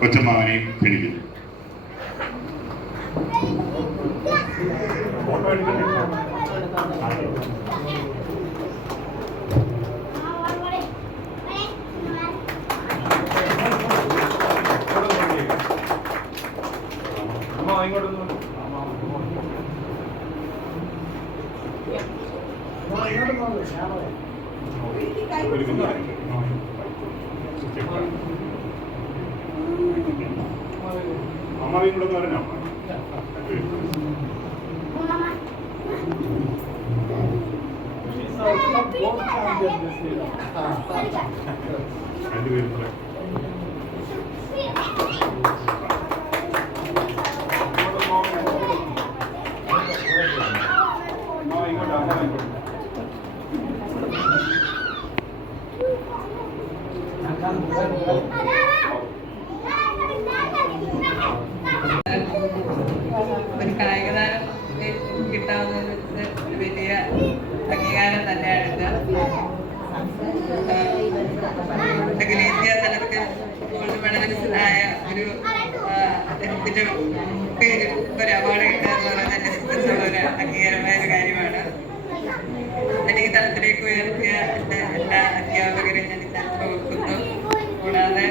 കൊച്ചമ്മാവനെയും ക്ഷണിക്കുന്നു. അമ്മാവിയും കൂടെ പറഞ്ഞോ? രണ്ടുപേരും ഒരു കായികതാരം കിട്ടാവുന്നത് ഒരു വലിയ അംഗീകാരം തന്നെയാണിത്. അഖിലേന്ത്യാ തലത്തിൽ ഗോൾഡ് മെഡലിസ്റ്റായ ഒരു അദ്ദേഹത്തിന്റെ പേരിൽ ഒരു അവാർഡ് കിട്ടുക എന്ന് പറയുന്നത് എന്നെ സംബന്ധിച്ചുള്ള ഒരു അംഗീകാരമായ ഒരു കാര്യമാണ്. എന്നെ ഈ തലത്തിലേക്ക് ഉയർത്തിയ എൻ്റെ എല്ലാ അധ്യാപകരെയും ഞാൻ ഇതിനകത്ത് ഓർക്കുന്നു. കൂടാതെ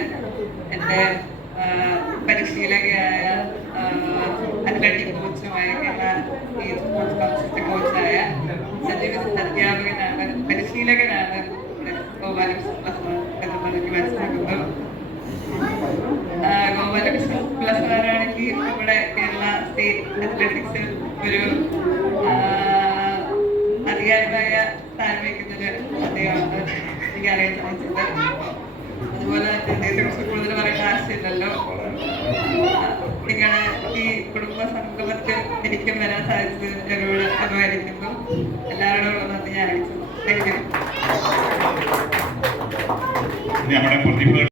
എൻ്റെ പരിശീലകയായ അത്ലറ്റിക് കോച്ചുമായ കേരള സ്പോർട്സ് കൗൺസിലിന്റെ കോച്ചായ സജീവ് അധ്യാപകനാണ്, പരിശീലകനാണ് ഗോപാലകൃഷ്ണൻ പ്ലസ് എനിക്ക് മനസ്സിലാക്കുന്നത്. ഗോപാലകൃഷ്ണൻ പ്ലസ് ആണെങ്കിൽ നമ്മുടെ കേരള സ്റ്റേറ്റ് അത്ലറ്റിക്സിൽ ഒരു അധികാരിയായ സ്ഥാനം വയ്ക്കുന്നത് അദ്ദേഹമാണ് എനിക്കറിയാൻ സാധിച്ചത്. അതുപോലെ തന്നെ അദ്ദേഹത്തെ കുറിച്ച് കൂടുതൽ പറയേണ്ട ആവശ്യമില്ലല്ലോ. നിങ്ങളുടെ ഈ കുടുംബ സംഗമത്തിൽ എനിക്കും വരാൻ സാധിച്ചത് എന്നോട് അഭിമാനിക്കുന്നു. എല്ലാവരോടും നന്ദി ഞാൻ അറിയിച്ചു. Thank you. നമ്മുടെ പ്രതിഭ